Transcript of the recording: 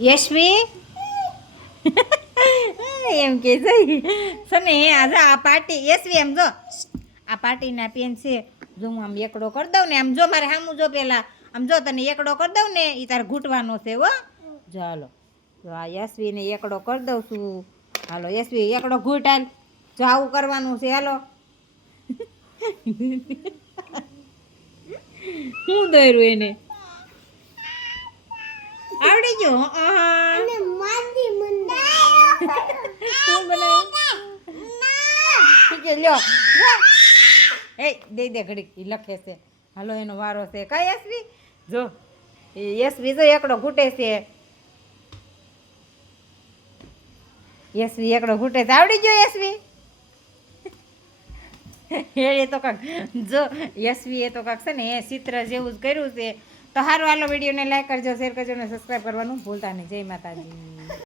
યશવી એમ કે છે ને આજે આ પાર્ટી યશવી એમ જો આ પાર્ટીના પેન છે જો હું આમ એકડો કરી દઉં ને આમ જો મારે સામું જો પેલા આમ જો તને એકડો કરી દઉં ને એ તારે ઘૂંટવાનો છે હો જો હાલો જો આ યશવીને એકડો કરી દઉં છું હાલો યશવી એકડો ઘૂંટ હાલ જો આવું કરવાનું છે હાલો હું દોર્યું એને આવડી ગયો શું બનાવ્યું કે લ્યો એ દે ઘડીક ઈ લખે છે હાલો એનો વારો છે કા યશવી જો એ યશવી જો એકડો ઘૂંટે છે યશવી એકડો ઘૂંટે છે આવડી ગયો યશવી એ તો કાંક જો યશવી એ તો કાંક છે ને એ ચિત્ર જેવું જ કર્યું છે તો સારું હાલો વિડીયોને લાઈક કરજો શેર કરજો અને સબસ્ક્રાઈબ કરવાનું ભૂલતા નહીં જય માતાજી